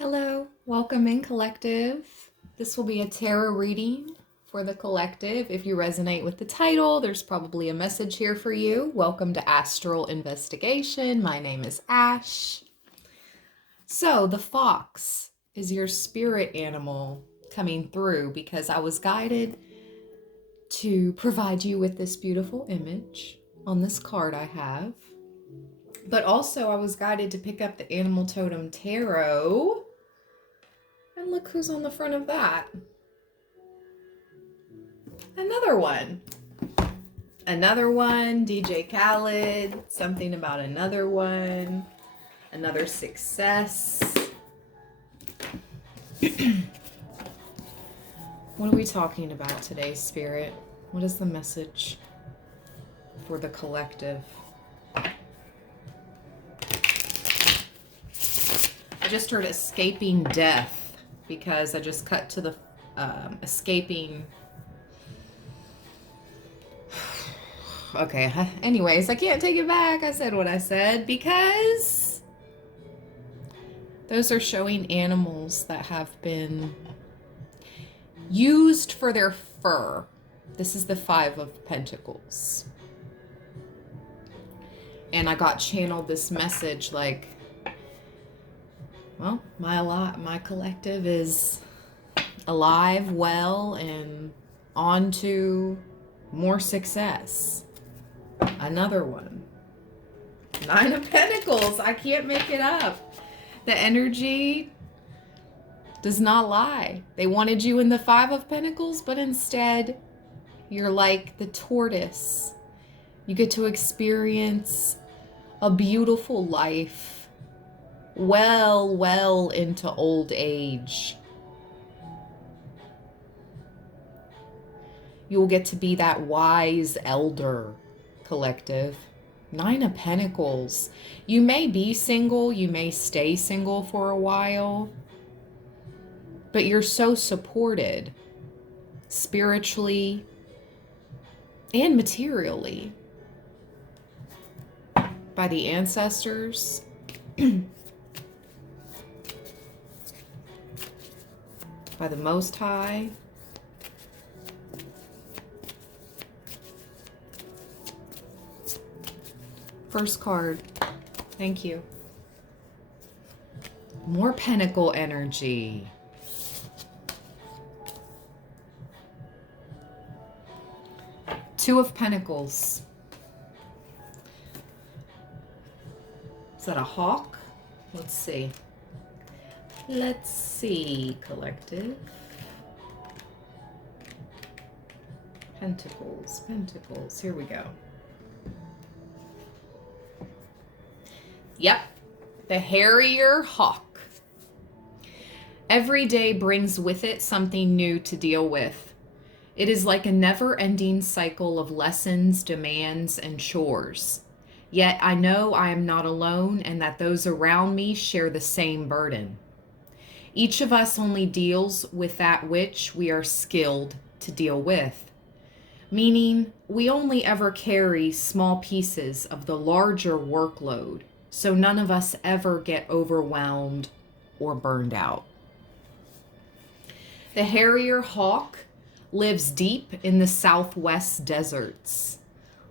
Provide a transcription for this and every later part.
Hello, welcome in collective. This will be a tarot reading for the collective. If you resonate with the title, there's probably a message here for you. Welcome to Astral Investigation. My name is Ash. So, the fox is your spirit animal coming through because I was guided to provide you with this beautiful image on this card I have. But also, I was guided to pick up the Animal Totem Tarot. And look who's on the front of that. Another one. Another one, DJ Khaled, something about another one, another success. What are we talking about today, Spirit? What is the message for the collective? I just heard escaping death because I just cut to the escaping. Okay, anyways, I can't take it back. I said what I said because those are showing animals that have been used for their fur. This is the Five of Pentacles. And I got channeled this message like, well, my collective is alive, well, and on to more success. Another one. Nine of Pentacles. I can't make it up. The energy does not lie. They wanted you in the Five of Pentacles, but instead you're like the tortoise. You get to experience a beautiful life well into old age. You'll get to be that wise elder, collective. Nine of Pentacles. You may be single, you may stay single for a while, but you're so supported spiritually and materially by the ancestors. By the Most High. First card. Thank you. More Pentacle energy. Two of Pentacles. Is that a hawk? Let's see. Let's see, collective. Pentacles, Pentacles. Here we go. Yep, the harrier hawk. Every day brings with it something new to deal with. It is like a never-ending cycle of lessons, demands, and chores. Yet I know I am not alone and that those around me share the same burden. Each of us only deals with that which we are skilled to deal with, meaning we only ever carry small pieces of the larger workload, so none of us ever get overwhelmed or burned out. The harrier hawk lives deep in the southwest deserts.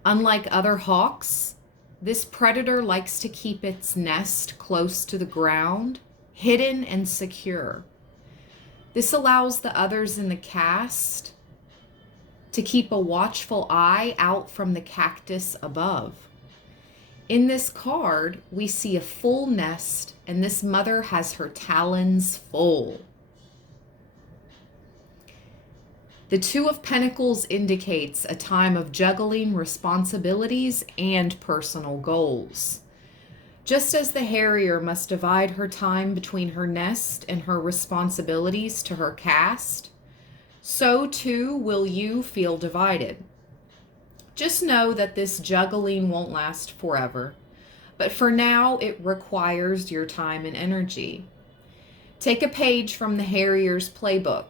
Unlike other hawks, this predator likes to keep its nest close to the ground, hidden and secure. This allows the others in the cast to keep a watchful eye out from the cactus above. In this card, we see a full nest, and this mother has her talons full. The Two of Pentacles indicates a time of juggling responsibilities and personal goals. Just as the harrier must divide her time between her nest and her responsibilities to her cast, so too will you feel divided. Just know that this juggling won't last forever, but for now it requires your time and energy. Take a page from the harrier's playbook.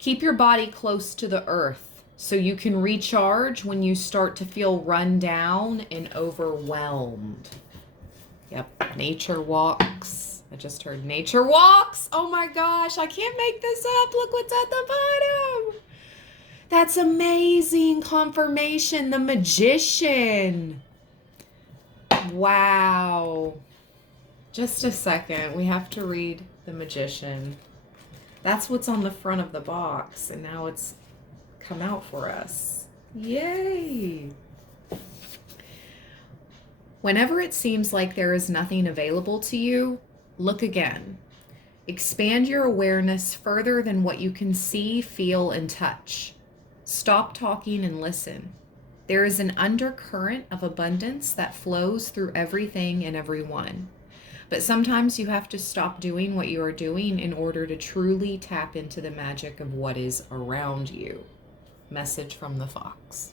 Keep your body close to the earth so you can recharge when you start to feel run down and overwhelmed. Yep, nature walks. I just heard nature walks. Oh my gosh, I can't make this up. Look what's at the bottom. That's amazing confirmation. The magician. Wow. Just a second. We have to read the magician. That's what's on the front of the box, and now it's come out for us. Yay. Whenever it seems like there is nothing available to you, look again. Expand your awareness further than what you can see, feel, and touch. Stop talking and listen. There is an undercurrent of abundance that flows through everything and everyone. But sometimes you have to stop doing what you are doing in order to truly tap into the magic of what is around you. Message from the fox.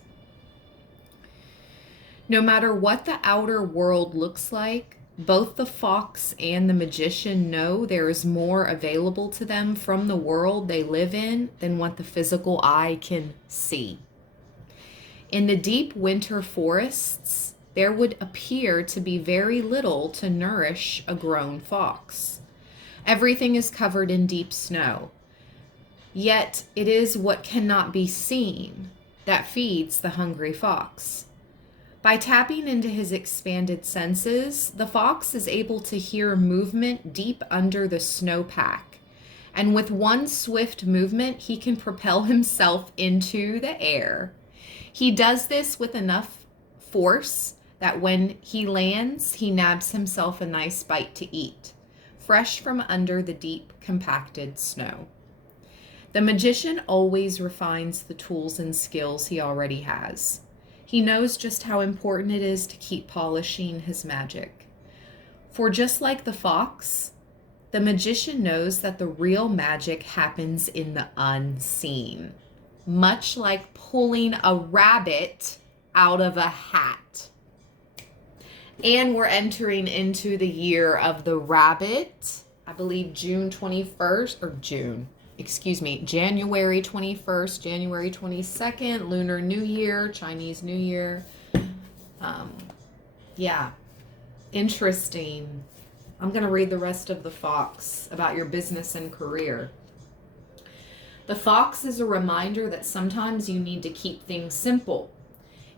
No matter what the outer world looks like, both the fox and the magician know there is more available to them from the world they live in than what the physical eye can see. In the deep winter forests, there would appear to be very little to nourish a grown fox. Everything is covered in deep snow. Yet it is what cannot be seen that feeds the hungry fox. By tapping into his expanded senses, the fox is able to hear movement deep under the snowpack. And with one swift movement, he can propel himself into the air. He does this with enough force that when he lands, he nabs himself a nice bite to eat, fresh from under the deep, compacted snow. The magician always refines the tools and skills he already has. He knows just how important it is to keep polishing his magic. For just like the fox, the magician knows that the real magic happens in the unseen, much like pulling a rabbit out of a hat. And we're entering into the year of the rabbit, I believe January 21st, January 22nd, Lunar New Year, Chinese New Year. Yeah, interesting. I'm going to read the rest of the fox about your business and career. The fox is a reminder that sometimes you need to keep things simple.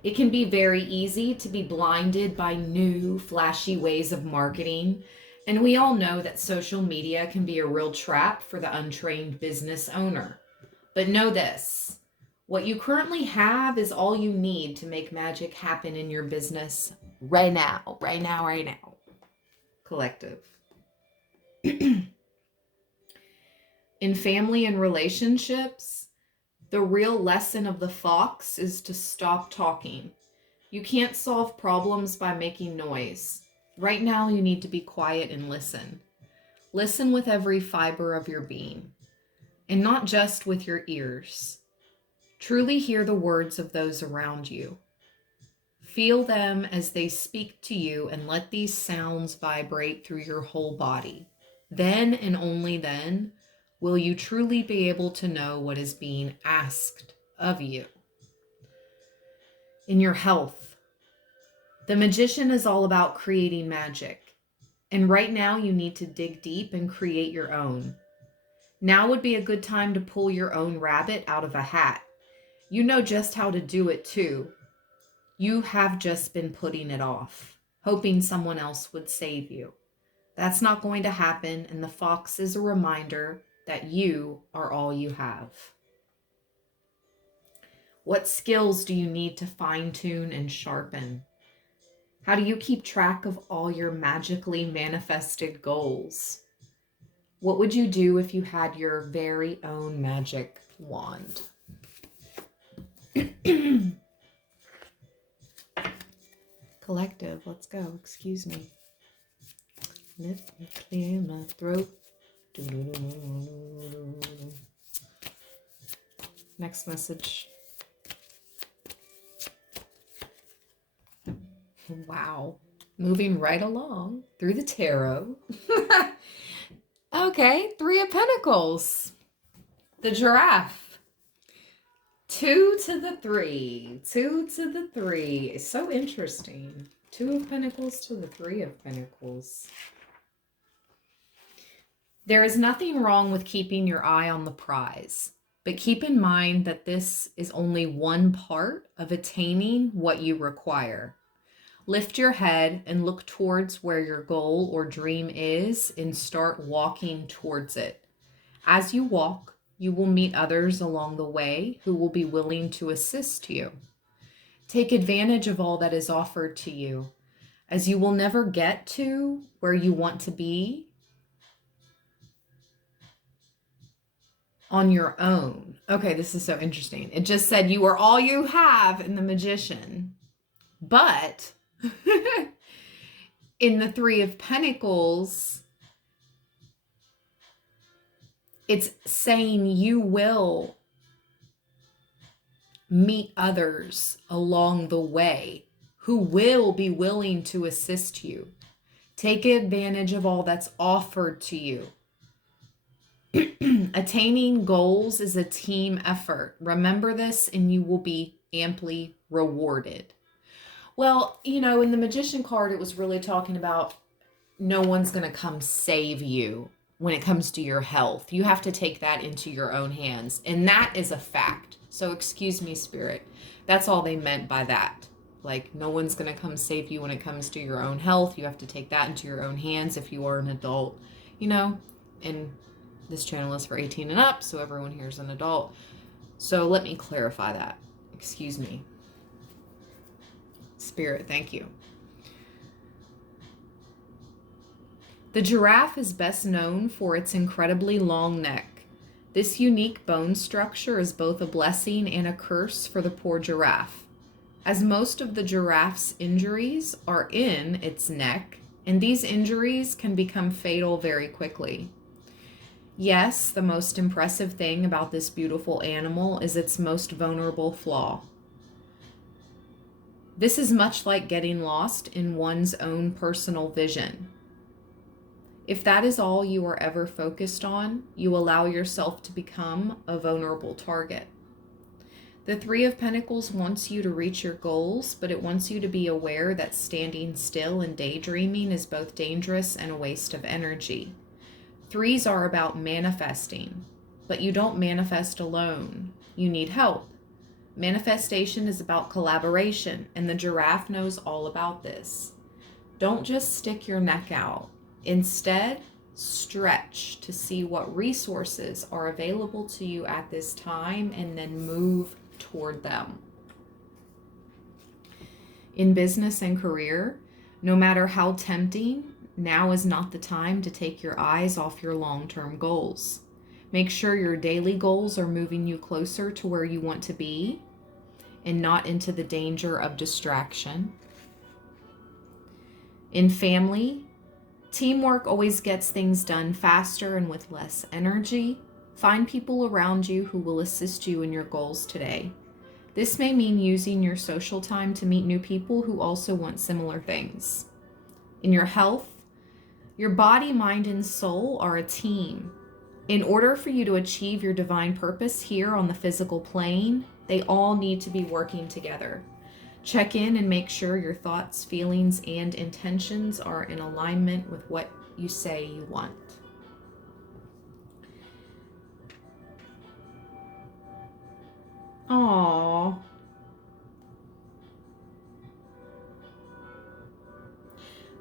It can be very easy to be blinded by new, flashy ways of marketing. And we all know that social media can be a real trap for the untrained business owner. But know this, what you currently have is all you need to make magic happen in your business right now, right now, right now. Collective. In family and relationships, the real lesson of the fox is to stop talking. You can't solve problems by making noise. Right now, you need to be quiet and listen. Listen with every fiber of your being, and not just with your ears. Truly hear the words of those around you. Feel them as they speak to you, and let these sounds vibrate through your whole body. Then and only then will you truly be able to know what is being asked of you. In your health, the magician is all about creating magic. And right now you need to dig deep and create your own. Now would be a good time to pull your own rabbit out of a hat. You know just how to do it too. You have just been putting it off, hoping someone else would save you. That's not going to happen, and the fox is a reminder that you are all you have. What skills do you need to fine-tune and sharpen? How do you keep track of all your magically manifested goals? What would you do if you had your very own magic wand? Collective, let's go. Excuse me. Let me clear my throat. Next message. Wow. Moving right along through the tarot. Okay, 3 of Pentacles. The giraffe. 2 to the 3. 2 to the 3. So interesting. 2 of Pentacles to the 3 of Pentacles. There is nothing wrong with keeping your eye on the prize, but keep in mind that this is only one part of attaining what you require. Lift your head and look towards where your goal or dream is and start walking towards it. As you walk, you will meet others along the way who will be willing to assist you. Take advantage of all that is offered to you, as you will never get to where you want to be on your own. Okay, this is so interesting. It just said you are all you have in the Magician. But in the Three of Pentacles, it's saying you will meet others along the way who will be willing to assist you. Take advantage of all that's offered to you. Attaining goals is a team effort. Remember this and you will be amply rewarded. Well, you know, in the Magician card, it was really talking about no one's going to come save you when it comes to your health. You have to take that into your own hands. And that is a fact. So excuse me, Spirit. That's all they meant by that. Like, no one's going to come save you when it comes to your own health. You have to take that into your own hands if you are an adult, you know. And this channel is for 18 and up, so everyone here is an adult. So let me clarify that. Excuse me. Spirit, thank you. The giraffe is best known for its incredibly long neck. This unique bone structure is both a blessing and a curse for the poor giraffe, as most of the giraffe's injuries are in its neck, and these injuries can become fatal very quickly. Yes, the most impressive thing about this beautiful animal is its most vulnerable flaw. This is much like getting lost in one's own personal vision. If that is all you are ever focused on, you allow yourself to become a vulnerable target. The Three of Pentacles wants you to reach your goals, but it wants you to be aware that standing still and daydreaming is both dangerous and a waste of energy. Threes are about manifesting, but you don't manifest alone. You need help. Manifestation is about collaboration, and the giraffe knows all about this. Don't just stick your neck out. Instead, stretch to see what resources are available to you at this time and then move toward them. In business and career, no matter how tempting, now is not the time to take your eyes off your long-term goals. Make sure your daily goals are moving you closer to where you want to be and not into the danger of distraction. In family, teamwork always gets things done faster and with less energy. Find people around you who will assist you in your goals today. This may mean using your social time to meet new people who also want similar things. In your health, your body, mind, and soul are a team. In order for you to achieve your divine purpose here on the physical plane, they all need to be working together. Check in and make sure your thoughts, feelings, and intentions are in alignment with what you say you want. Aww.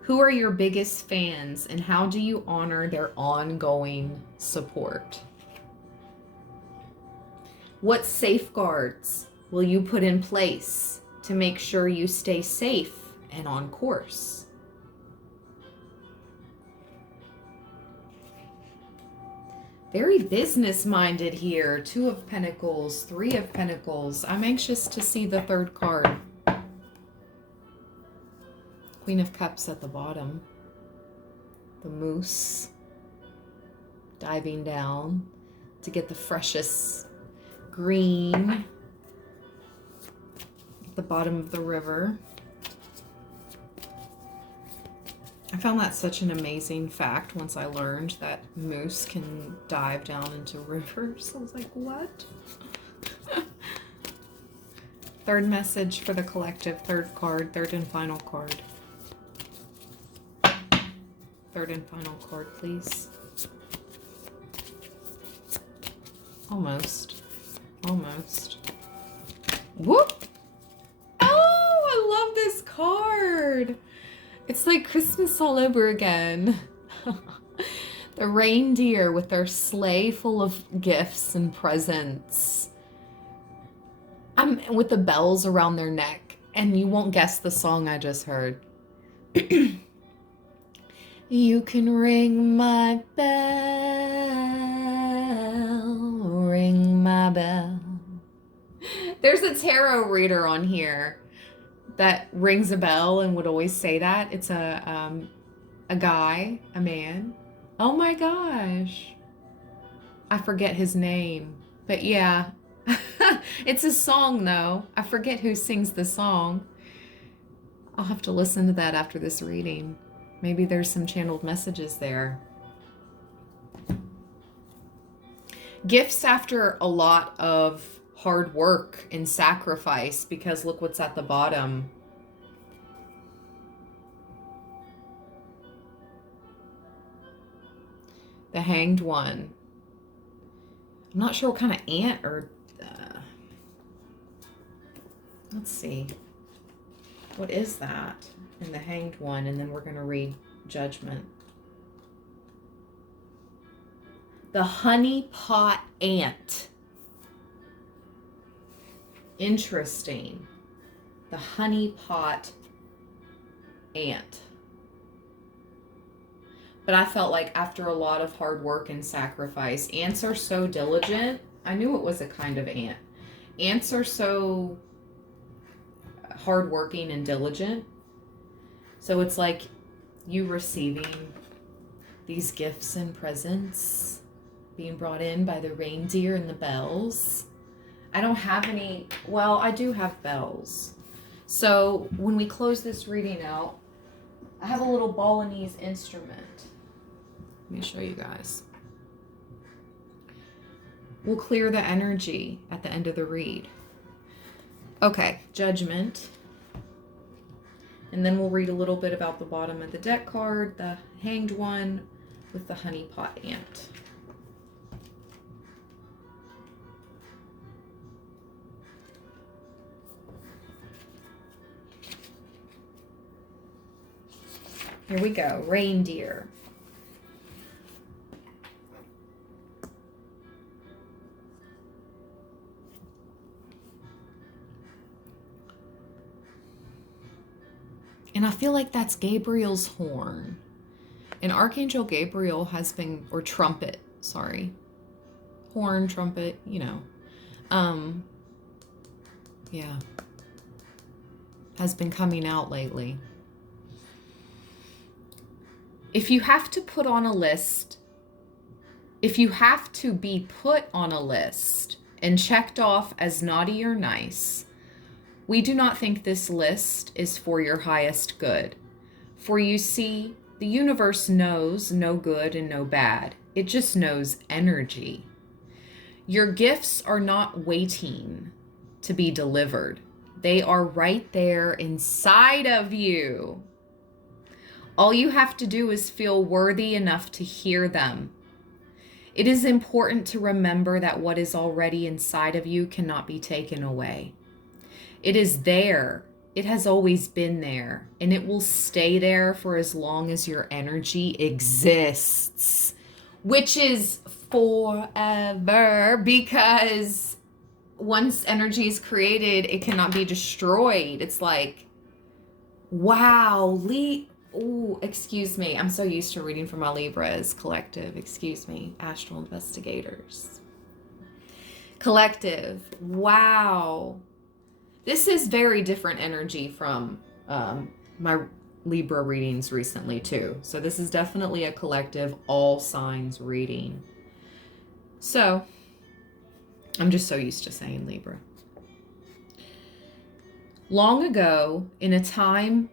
Who are your biggest fans and how do you honor their ongoing support? What safeguards will you put in place to make sure you stay safe and on course? Very business-minded here. Two of Pentacles, Three of Pentacles. I'm anxious to see the third card. Queen of Cups at the bottom. The moose diving down to get the freshest green at the bottom of the river. I found that such an amazing fact once I learned that moose can dive down into rivers. I was like, what? Third message for the collective, third card, third and final card. Third and final card, please. Almost. Almost. Whoop! Oh, I love this card. It's like Christmas all over again. The reindeer with their sleigh full of gifts and presents. With the bells around their neck. And you won't guess the song I just heard. You can ring my bell, ring my bell. There's a tarot reader on here that rings a bell and would always say that. It's a guy, a man. Oh my gosh. I forget his name. But yeah. It's a song though. I forget who sings the song. I'll have to listen to that after this reading. Maybe there's some channeled messages there. Gifts after a lot of hard work and sacrifice, because look what's at the bottom. The Hanged One. I'm not sure what kind of ant or... let's see. What is that? In the Hanged One, and then we're going to read Judgment. The honey pot ant. Interesting. The honey pot ant. But I felt like after a lot of hard work and sacrifice, ants are so diligent. I knew it was a kind of ant. Ants are so hardworking and diligent. So it's like you receiving these gifts and presents being brought in by the reindeer and the bells. I don't have any, well, I do have bells. So when we close this reading out, I have a little Balinese instrument. Let me show you guys. We'll clear the energy at the end of the read. Okay, Judgment. And then we'll read a little bit about the bottom of the deck card, the Hanged One with the honey pot ant. Here we go, Reindeer. And I feel like that's Gabriel's horn. And Archangel Gabriel has been, or trumpet, sorry. Horn, trumpet, you know. Yeah. Has been coming out lately. If you have to put on a list, if you have to be put on a list and checked off as naughty or nice, we do not think this list is for your highest good. For you see, the universe knows no good and no bad. It just knows energy. Your gifts are not waiting to be delivered. They are right there inside of you. All you have to do is feel worthy enough to hear them. It is important to remember that what is already inside of you cannot be taken away. It is there. It has always been there, and it will stay there for as long as your energy exists, which is forever, because once energy is created, it cannot be destroyed. It's like, wow, oh, excuse me. I'm so used to reading from my Libras collective. Excuse me, astral investigators. Collective. Wow. This is very different energy from my Libra readings recently too. So this is definitely a collective all signs reading. So I'm just so used to saying Libra. Long ago, in a time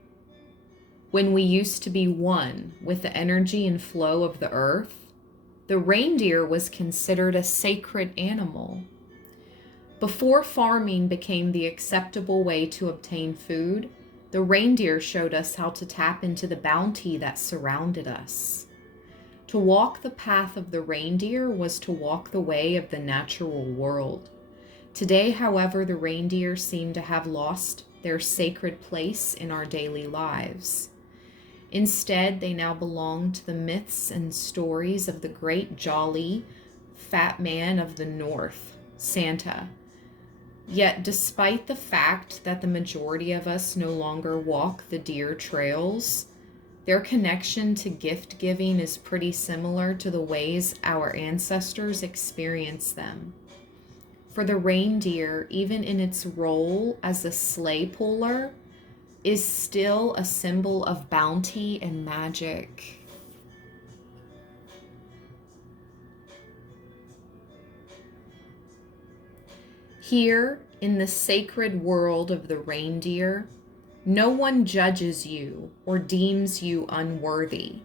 when we used to be one with the energy and flow of the earth, the reindeer was considered a sacred animal. Before farming became the acceptable way to obtain food, the reindeer showed us how to tap into the bounty that surrounded us. To walk the path of the reindeer was to walk the way of the natural world. Today, however, the reindeer seem to have lost their sacred place in our daily lives. Instead, they now belong to the myths and stories of the great jolly fat man of the north, Santa. Yet, despite the fact that the majority of us no longer walk the deer trails, their connection to gift giving is pretty similar to the ways our ancestors experienced them. For the reindeer, even in its role as a sleigh puller, is still a symbol of bounty and magic. Here, in the sacred world of the reindeer, no one judges you or deems you unworthy.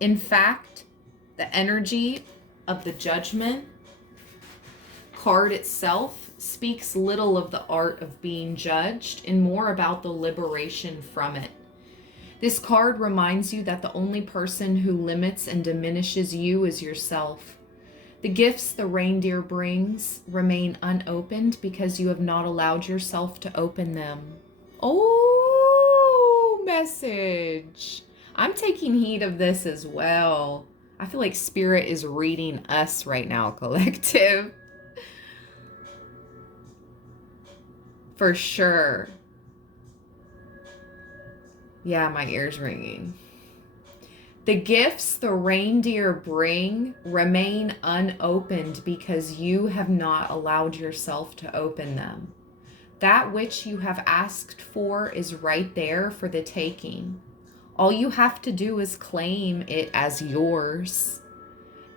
In fact, the energy of the judgment card itself speaks little of the art of being judged and more about the liberation from it. This card reminds you that the only person who limits and diminishes you is yourself. The gifts the reindeer brings remain unopened because you have not allowed yourself to open them. Oh, message. I'm taking heed of this as well. I feel like Spirit is reading us right now, collective. For sure. Yeah, my ear's ringing. The gifts the reindeer bring remain unopened because you have not allowed yourself to open them. That which you have asked for is right there for the taking. All you have to do is claim it as yours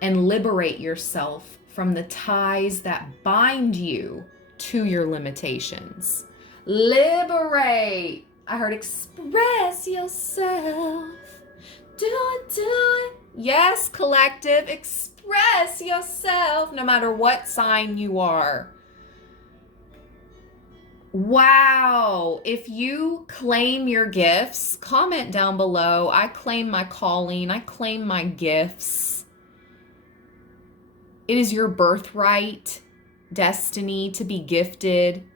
and liberate yourself from the ties that bind you to your limitations. Liberate. I heard express yourself. Do it, do it. Yes, collective, express yourself no matter what sign you are. Wow. If you claim your gifts, comment down below. I claim my calling. I claim my gifts. It is your birthright, destiny to be gifted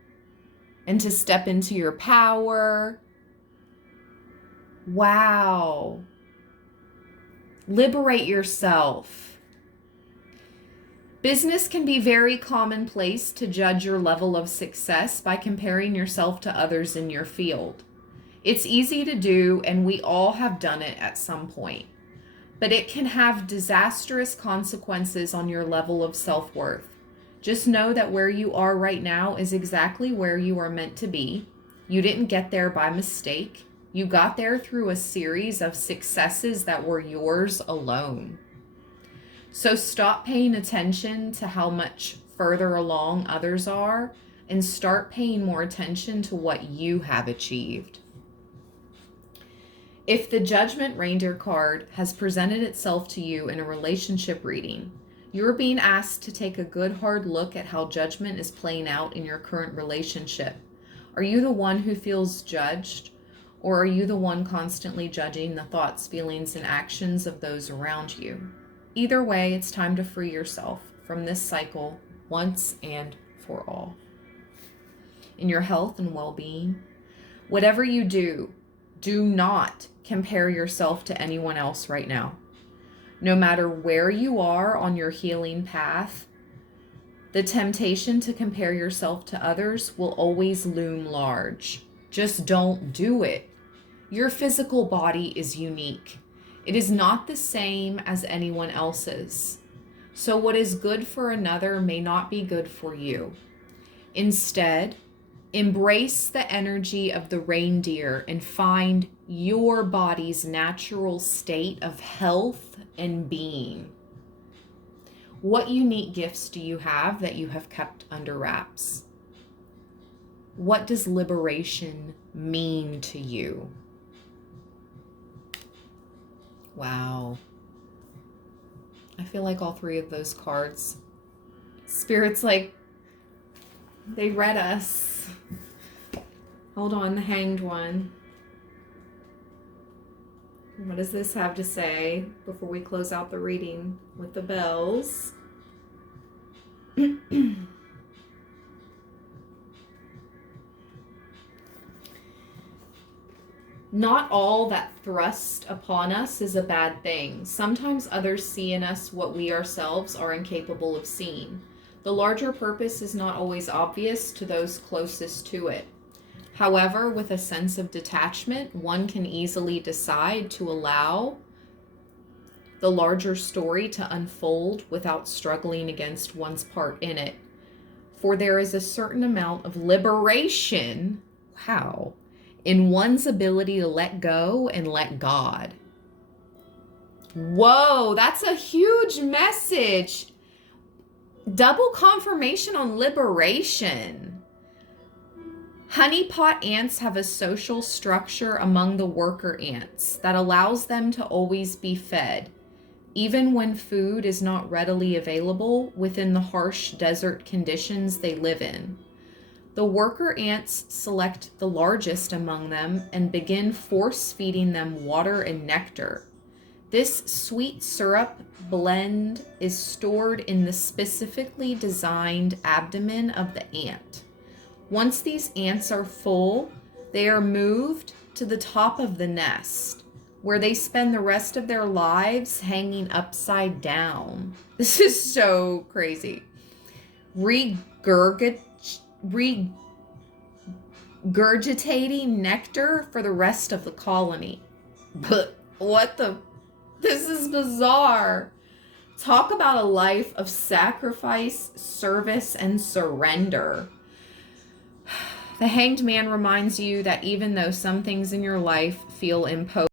and to step into your power. Wow. Liberate yourself. Business can be very commonplace to judge your level of success by comparing yourself to others in your field. It's easy to do, and we all have done it at some point. But it can have disastrous consequences on your level of self-worth. Just know that where you are right now is exactly where you are meant to be. You didn't get there by mistake. You got there through a series of successes that were yours alone. So stop paying attention to how much further along others are and start paying more attention to what you have achieved. If the Judgment Reindeer card has presented itself to you in a relationship reading, you're being asked to take a good hard look at how judgment is playing out in your current relationship. Are you the one who feels judged, or are you the one constantly judging the thoughts, feelings, and actions of those around you? Either way, it's time to free yourself from this cycle once and for all. In your health and well-being, whatever you do, do not compare yourself to anyone else right now. No matter where you are on your healing path, the temptation to compare yourself to others will always loom large. Just don't do it. Your physical body is unique. It is not the same as anyone else's. So what is good for another may not be good for you. Instead, embrace the energy of the reindeer and find your body's natural state of health and being. What unique gifts do you have that you have kept under wraps? What does liberation mean to you? Wow. I feel like all three of those cards, Spirit's like, they read us. Hold on, the Hanged one. What does this have to say before we close out the reading with the bells? Not all that thrust upon us is a bad thing. Sometimes others see in us what we ourselves are incapable of seeing. The larger purpose is not always obvious to those closest to it. However, with a sense of detachment, one can easily decide to allow the larger story to unfold without struggling against one's part in it. For there is a certain amount of liberation, in one's ability to let go and let God. Whoa, that's a huge message. Double confirmation on liberation. Honeypot ants have a social structure among the worker ants that allows them to always be fed, even when food is not readily available within the harsh desert conditions they live in. The worker ants select the largest among them and begin force feeding them water and nectar. This sweet syrup blend is stored in the specifically designed abdomen of the ant. Once these ants are full, they are moved to the top of the nest, where they spend the rest of their lives hanging upside down. This is so crazy. Regurgitating nectar for the rest of the colony. But this is bizarre. Talk about a life of sacrifice, service, and surrender. The Hanged Man reminds you that even though some things in your life feel imposed